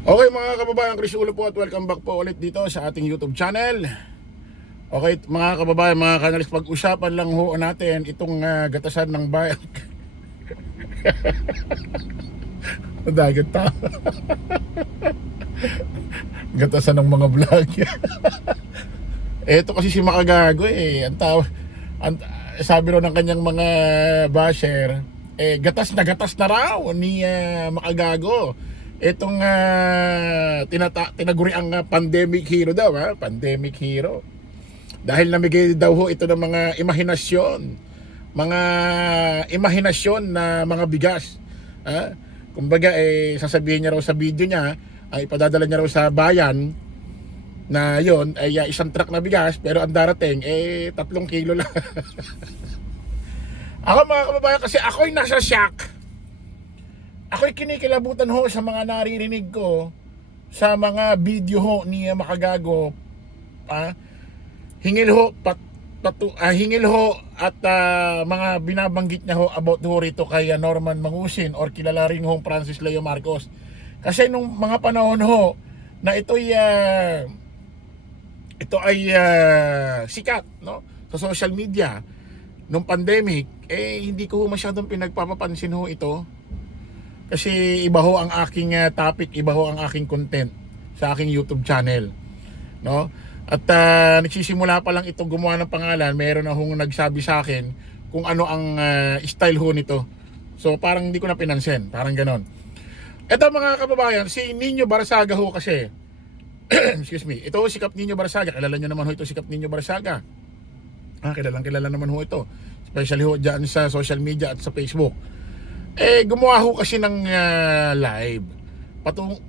Okay mga kababayan, Chris Ulo po at welcome back po ulit dito sa ating YouTube channel. Okay mga kababayan, mga kanalis, pag-usapan lang ho natin itong gatasan ng bayan. Dagat ta. Gatasan ng mga vlog. Ito kasi si Makagago ang sabi raw ng kanyang mga basher, gatas na raw ni Makagago itong tinaguri ang pandemic hero daw, pandemic hero, dahil namigay daw ho ito ng mga imahinasyon na mga bigas, kumbaga sasabihin niya raw sa video niya, ay ipadadala niya raw sa bayan na yon ay isang truck na bigas, pero ang darating 3 kilo lang. Ako mga kababayan, kasi ako'y nasa shock. Ako'y kinikilabutan ho sa mga naririnig ko sa mga video ho ni Makagago. Hingil ho at mga binabanggit niya ho about ho rito kay Norman Mangusin, or kilala rin ho Francis Leo Marcos. Kasi nung mga panahon ho na ito ay sikat, no, sa social media nung pandemic, hindi ko ho masyadong pinagpapapansin ho ito. Kasi iba ho ang aking topic, iba ho ang aking content sa aking YouTube channel, no? At nagsisimula pa lang ito gumawa ng pangalan, meron na hong nagsabi sa akin kung ano ang style ho nito. So parang hindi ko na pinansin, parang ganon. Ito mga kababayan, si Nino Barsaga ho kasi. Excuse me. Ito si Kap Nino Barsaga. Kilala nyo naman ho ito si Kap Nino Barsaga. Kilala naman ho ito. Especially ho dyan sa social media at sa Facebook. Gumawa ho kasi ng live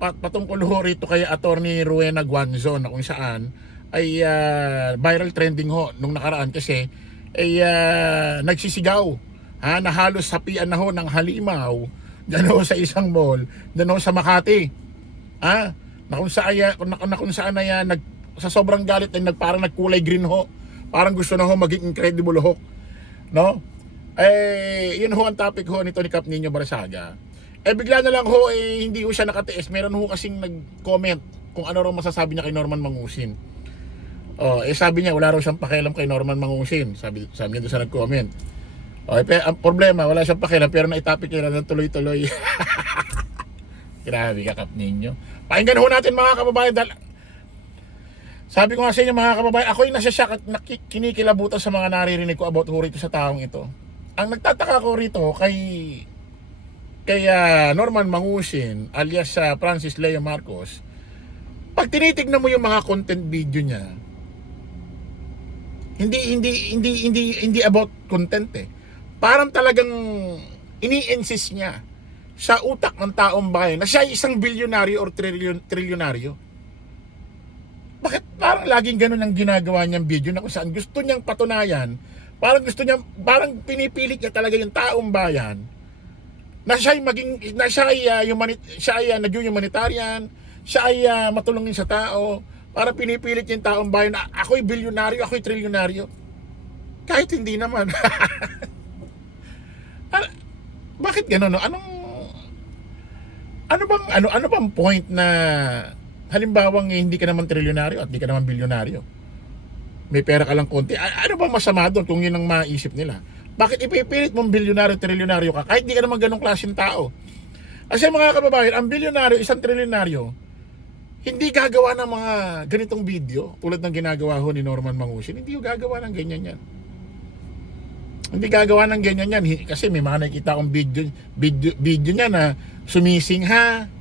patungkol ho rito kay Attorney Rowena Guanzon, na kung saan ay viral trending ho nung nakaraan kasi nagsisigaw, na halos sapian na ho ng halimaw dyan ho sa isang mall dyan ho sa Makati, na kung saan ay sa sobrang galit ay parang nagkulay green ho, parang gusto na ho maging incredible ho, no? Yun ho ang topic ho nito ni Kap Nino Barsaga. Bigla na lang ho, hindi ho siya nakatiis. Meron ho kasing nag-comment kung ano raw masasabi niya kay Norman Mangusin. Sabi niya wala raw siyang pakialam kay Norman Mangusin. Sabi niya doon sa nag-comment. Ang problema, wala siyang pakialam, pero naitopic niya na tuloy-tuloy. Grabe ka, Kap Nino. Pakinggan ho natin mga kababayan. Sabi ko nga sa inyo mga kababayan, ako'y nasasyak at kinikilabutan sa mga naririnig ko about ho rito sa taong ito. Ang nagtataka ko rito kay Norman Mangusin alias Francis Leo Marcos, pag tinitignan mo yung mga content video niya, hindi about content Parang talagang ini-insist niya sa utak ng taong bayan na siya ay isang bilyonaryo or trilyonaryo. Bakit parang laging ganun ang ginagawa niyang video, na kung saan gusto niyang patunayan, parang pinipilit niya talaga yung taong bayan na siya ay naging humanitarian, siya ay matulungin sa tao. Parang pinipilit niya yung taong bayan na ako'y bilyonaryo, ako'y trilyonaryo. Kahit hindi naman. Bakit gano'n? Ano bang point na halimbawang hindi ka naman trilyonaryo at hindi ka naman bilyonaryo, may pera ka lang konti, ano bang masama doon kung yun ang maisip nila? Bakit ipipilit mong bilyonaryo, trilyonaryo ka kahit hindi ka naman ganong klaseng tao? Kasi mga kababayan, ang bilyonaryo, isang trilyonaryo, hindi gagawa ng mga ganitong video tulad ng ginagawa ho ni Norman Mangusin. Hindi yung gagawa ng ganyan yan. Hindi gagawa ng ganyan yan kasi may mga nakikita akong video niya na sumisingha,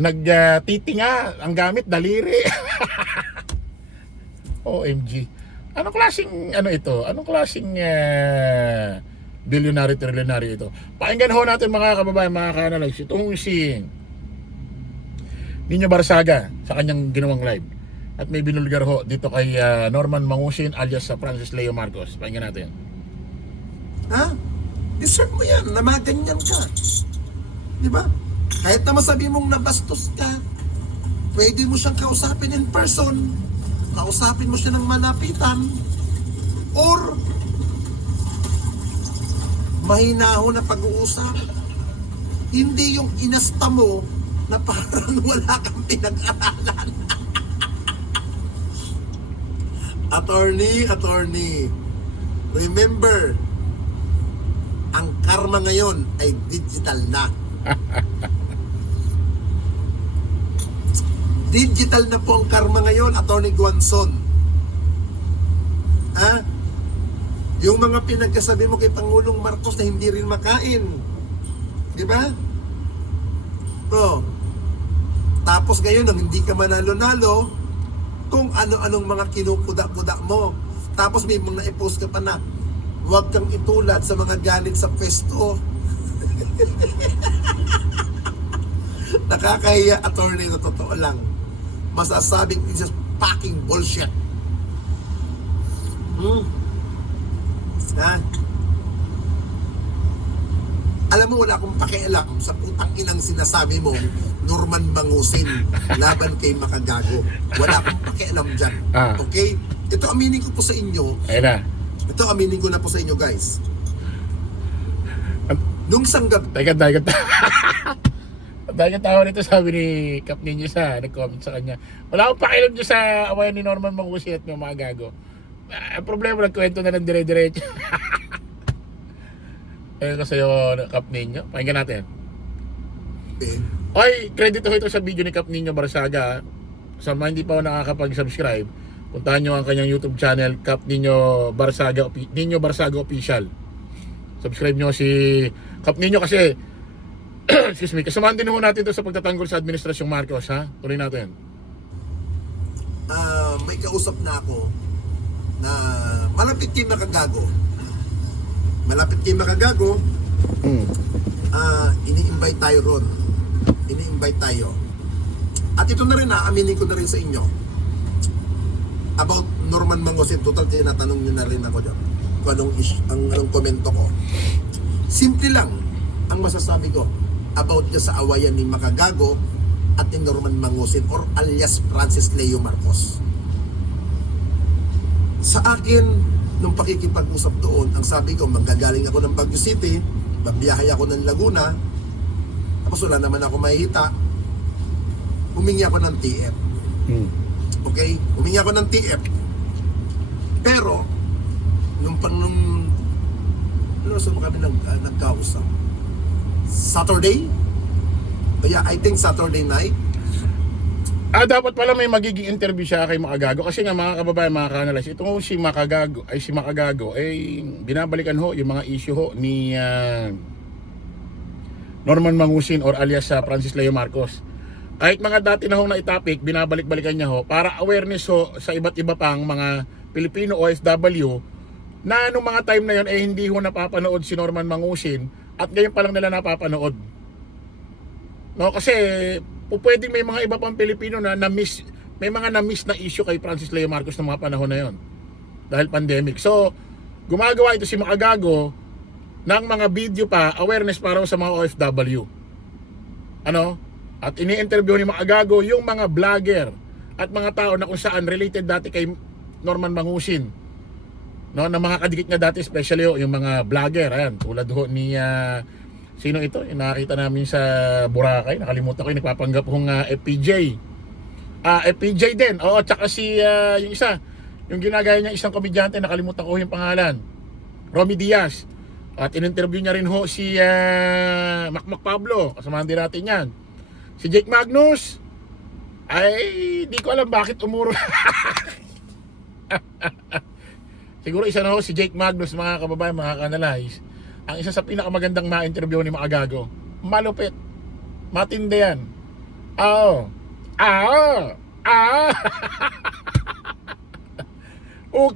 nagtitinga, ang gamit daliri. OMG. Anong klaseng ito? Anong klaseng bilyonaryo, trilyonaryo ito? Pakinggan ho natin mga kababayan, mga ka-analyze, itong si Nino Barsaga sa kanyang ginawang live. At may binulgar ho dito kay Norman Mangusin alias Francis Leo Marcos. Pakinggan natin. Deserve mo yan, na maganyan ka. Diba? Kahit na masabi mong nabastos ka, pwede mo siyang kausapin in person, kausapin mo siya ng malapitan, or mahinahon na pag-uusap. Hindi yung inasta mo na parang wala kang pinag-aralan. Attorney, remember, ang karma ngayon ay digital na. Digital na po ang karma ngayon, Attorney Guanzon. Ha? Yung mga pinagkasabi mo kay Pangulong Marcos na hindi rin makain. Di ba? Oh. Tapos ngayon, nang hindi ka manalo-nalo, kung ano-anong mga kinukuda-kuda mo. Tapos may mga i-post ka pa na, huwag kang itulad sa mga galit sa pwesto. Nakakahiya, attorney, na totoo lang. Masasabing it's just fucking bullshit. Ha? Alam mo, wala akong pakialam sa putang inang sinasabi mo, Norman Bangusin, laban kay Makagago. Wala akong pakialam dyan. Okay? Ito aminin ko po sa inyo. Ayun na. Ito aminin ko na po sa inyo, guys. Nung sanggab... Teka. Dahil tao nito, sabi ni Cap Ninyo sa nag-comment sa kanya, wala akong pakialam dyan sa awayan ni Norman Bangusin at mga gago. Ang problema, nagkwento na ng dire-diretso. Ayun ko sa'yo, Cap Ninyo. Pakinggan natin. Oy, credit ko ito sa video ni Cap Ninyo Barsaga. Sa mga hindi pa ako nakakapag-subscribe, puntahan nyo ang kanyang YouTube channel, Cap Ninyo Barsaga, Ninyo Barsaga Official. Subscribe nyo si Cap Ninyo kasi excuse me, kasamahan din naman natin ito sa pagtatanggol sa Administrasyong Marcos, ha? Tuloy natin. May kausap na ako na malapit kay Makagago. Ini-invite tayo ron. Ini-invite tayo. At ito na rin, aminin ko na rin sa inyo. About Norman Bangusin, total tinatanong nyo na rin ako dyan. Kung anong komento ko. Simple lang ang masasabi ko about niya sa awayan ni Makagago at ni Norman Bangusin or alias Francis Leo Marcos. Sa akin, nung pakikipag-usap doon, ang sabi ko, manggagaling ako ng Baguio City, babiyahe ako ng Laguna, tapos wala naman ako mahihita, humingi ako ng TF. Okay? Humingi ako ng TF. Pero, ano sa kami nagkausap? Saturday? Yeah, I think Saturday night. Dapat pala may magiging interview siya kay Makagago kasi nga mga kababayan, mga ka-analyze, ito si Makagago binabalikan ho yung mga issue ho ni Norman Bangusin or alias Francis Leo Marcos. Kahit mga dati na ho na topic, binabalik-balikan niya ho para awareness ho sa iba't iba pang mga Pilipino OFW na nung mga time na yon hindi ho napapanood si Norman Bangusin at ngayon pa lang nila napapanood. No, kasi pwedeng may mga iba pang Pilipino na na-miss, may mga na-miss na issue kay Francis Leo Marcos ng mga panahon na yon dahil pandemic. So, gumagawa ito si Makagago ng mga video pa, awareness para sa mga OFW. Ano? At ini-interview ni Makagago yung mga vlogger at mga tao na kung saan related dati kay Norman Bangusin. No, na mga kadikit niya dati, especially yung mga vlogger, ayan, tulad ho ni sino ito? Yung nakakita namin sa Boracay, nakalimutan ko yung nagpapanggap kong FPJ. FPJ din. Oo, tsaka si yung isa, yung ginagaya niya isang komedyante, nakalimutan ko yung pangalan. Romy Diaz. At in-interview niya rin ho si Macmac Pablo. Kasamahan din natin yan. Si Jake Magnus. Ay, di ko alam bakit umuro. Siguro isa na ho si Jake Magnus, mga kababayan, mga ka-analyze. Ang isa sa pinakamagandang ma-interview ni Makagago. Malupit. Matindi yan.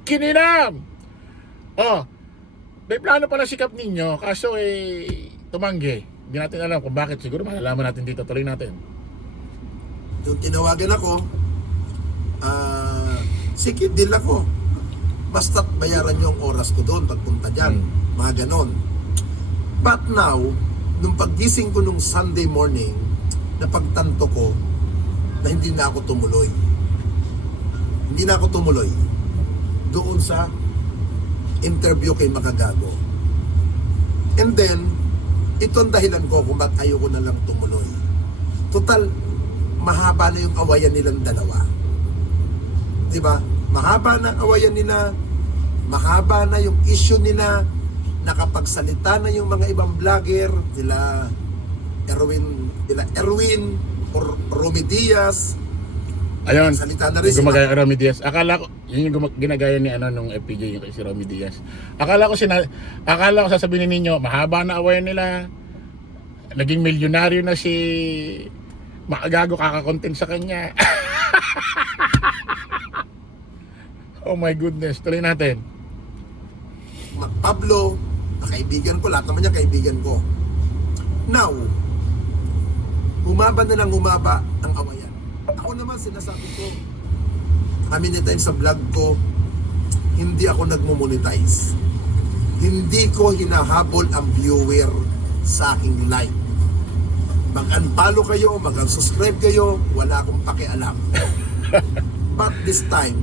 Kininam. May plano pala si Cap Ninyo, kaso tumanggi. Hindi natin alam kung bakit. Siguro malalaman natin dito. Tuloy natin. Yung tinawagan ako, sige, deal ako. Basta't bayaran nyo ang oras ko doon pagpunta dyan. Mga ganon. But now, nung paggising ko nung Sunday morning, napagtanto ko na hindi na ako tumuloy. Hindi na ako tumuloy doon sa interview kay Makagago. And then, ito ang dahilan ko kung ba't ayoko na lang tumuloy. Total, mahaba na yung awayan nilang dalawa. Di ba? Mahaba na ang awayan nila, mahaba na yung issue nila, nakapagsalita na yung mga ibang vlogger, nila Erwin or Romy Diaz. Ayun, Salita na rin sila. gumagaya kay Romy Diaz. Akala ko, yun yung ginagaya ni nung FPJ, yung kay si Romy Diaz. Akala ko sasabihin ninyo, mahaba na awayan nila. Naging milyonaryo na si Maagago, kakakontent sa kanya. Oh my goodness, tuloy natin. Pablo, na kaibigan ko, lahat naman niya kaibigan ko. Now, humaba na lang humaba ang awayan. Ako naman sinasabi ko, many times sa vlog ko, hindi ako nagmo-monetize. Hindi ko hinahabol ang viewer sa aking live. Mag-unfollow kayo, mag-unsubscribe kayo, wala akong pakialam. But this time,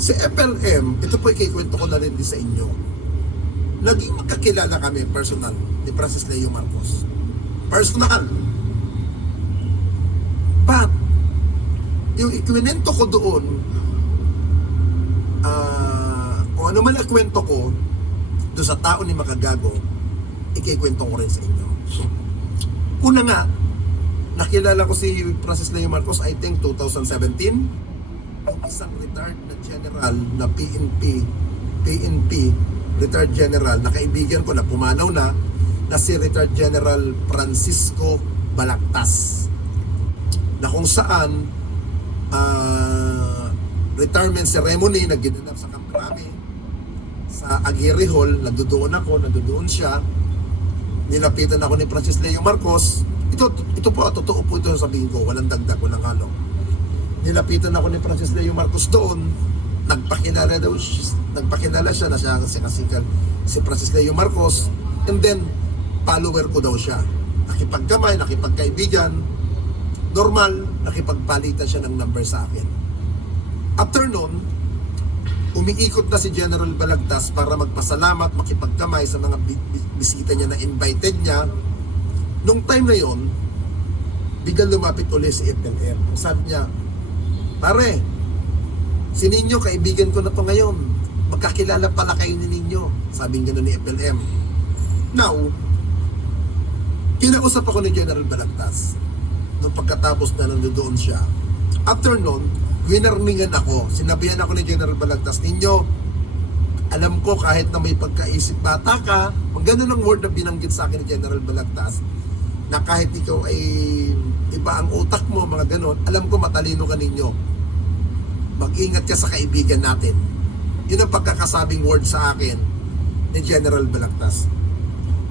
si FLM, ito po ikikwento ko na rin din sa inyo. Naging magkakilala kami personal ni Francis Leo Marcos. Personal. But, yung ikwento ko doon, o ano man ang kwento ko doon sa tao ni Makagago, ikikwento ko rin sa inyo. Una nga, nakilala ko si Francis Leo Marcos, I think 2017, yung isang retired na general na PNP retired general na kaibigan ko na pumanaw na si retired General Francisco Balagtas, na kung saan retirement ceremony na ginanap sa Camp Crame sa Aguirre Hall. Nandoon siya. Nilapitan ako ni Francis Leo Marcos. Ito po, totoo po ito sabihin ko, walang dagdag, walang halo. Nilapitan ako ni Francis Leo Marcos doon, nagpakilala siya na siya kasikal si Francis Leo Marcos, and then follower ko daw siya. Nakipagkamay, nakipagkaibigan, normal, nakipagpalitan siya ng number sa akin. After nun, umiikot na si General Balagtas para magpasalamat, makipagkamay sa mga bisita niya na invited niya. Nung time na yon, biglang lumapit ulit si FLM. Sabi niya, pare, si Ninyo, kaibigan ko na to ngayon. Magkakilala pala kayo ni Ninyo. Sabi nga ni FLM. Now, kinausap ako ni General Balagtas. Nung pagkatapos na nandoon siya. After nun, winarningan ako. Sinabihan ako ni General Balagtas, Ninyo, alam ko kahit na may pagkaisip bata ka, ganun ang word na binanggit sa akin ni General Balagtas, na kahit ikaw ay iba ang utak mo, mga ganun, alam ko matalino ka ninyo. Mag-ingat ka sa kaibigan natin. Yun ang pagkakasabing word sa akin ni General Balagtas.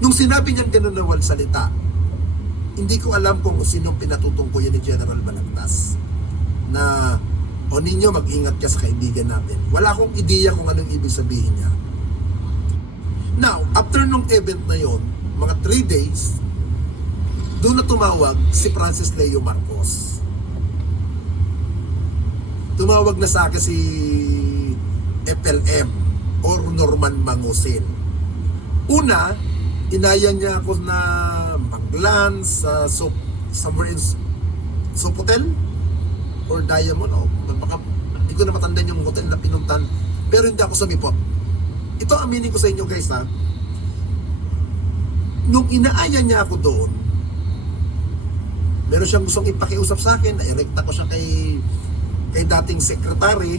Nung sinabi niyang ganun na wal salita, hindi ko alam kung sinong pinatutungko yan ni General Balagtas na o ninyo, mag-ingat ka sa kaibigan natin. Wala akong ideya kung anong ibig sabihin niya. Now, after nung event na yon, mga 3 days, doon na tumawag si Francis Leo Marcos. Tumawag na sa akin si FLM or Norman Mangusin. Una, inaya niya ako na mag-lunch sa somewhere in Sopotel or Diamond, o baka hindi ko na matandaan yung hotel na pinuntan, pero hindi ako sumipot. Ito aminin ko sa inyo guys ha, nung inaaya niya ako doon, meron siyang gustong ipakiusap sa akin, na-erecta ko siya kay dating Secretary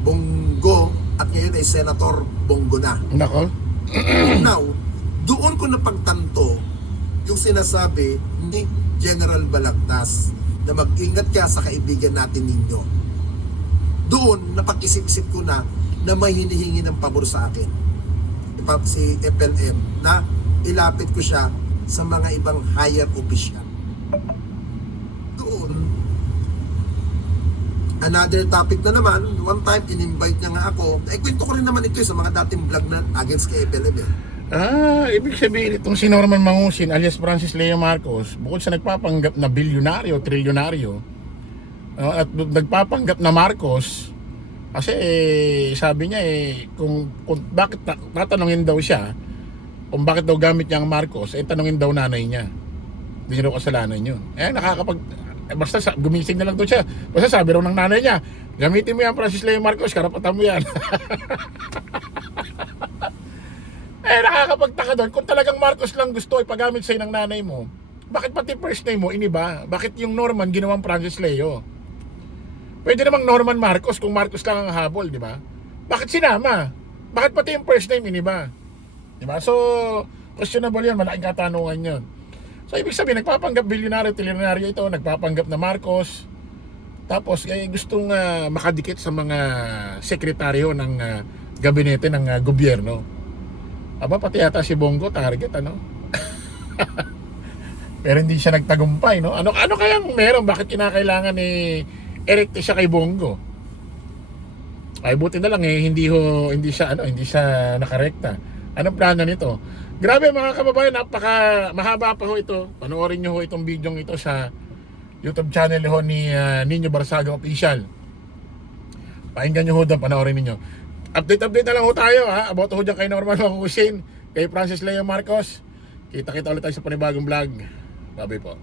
Bongo at ngayon ay Senator Bongo na. Nako. Now, doon ko napagtanto yung sinasabi ni General Balagtas na mag-ingat ka sa kaibigan natin ninyo. Doon, napag-isip-isip ko na may hinihingi ng pabor sa akin. Si FLM na ilapit ko siya sa mga ibang higher official. Doon, another topic na naman, one time, in-invite niya nga ako. Kwento ko rin naman ito sa mga dating vlog na against kay FLM eh. Ibig sabihin itong si Norman Mangusin alias Francis Leo Marcos, bukod sa nagpapanggap na bilyonaryo, trilyonaryo, at nagpapanggap na Marcos, kasi sabi niya kung bakit tatanungin daw siya kung bakit daw gamit niya ang Marcos, tanungin daw nanay niya. Hindi niya raw kasalanan yun. Basta gumising na lang doon siya. Basta sabi raw ng nanay niya, gamitin mo yan, Francis Leo Marcos, karapatan mo yan. Nakakapagtaka doon, kung talagang Marcos lang gusto ipagamit sa'yo ng nanay mo, bakit pati first name mo iniba? Bakit yung Norman ginawang Francis Leo? Pwede namang Norman Marcos kung Marcos lang ang habol, di ba? Bakit sinama? Bakit pati yung first name iniba? Di ba? So, questionable yan, malaking katanungan yun. So, ibig sabihin, nagpapanggap bilyonaryo ito, nagpapanggap na Marcos. Tapos, gustong makadikit sa mga sekretaryo ng gabinete ng gobyerno. Aba, pati yata si Bongo target, ano? Pero hindi siya nagtagumpay, no? Ano kayang meron? Bakit kinakailangan erekte siya kay Bongo? Ay, buti na lang hindi siya nakarekta. Anong plano nito? Grabe mga kababayan, mahaba pa ho ito. Panoorin niyo ho itong video ito sa YouTube channel ho ni Nino Barsaga Official. Pakinggan niyo ho doon, panoorin niyo. Update na lang ho tayo, ha. About ho dyan kay Norman Makukusin, kay Francis Leo Marcos. Kita ulit tayo sa panibagong vlog. Bye-bye po.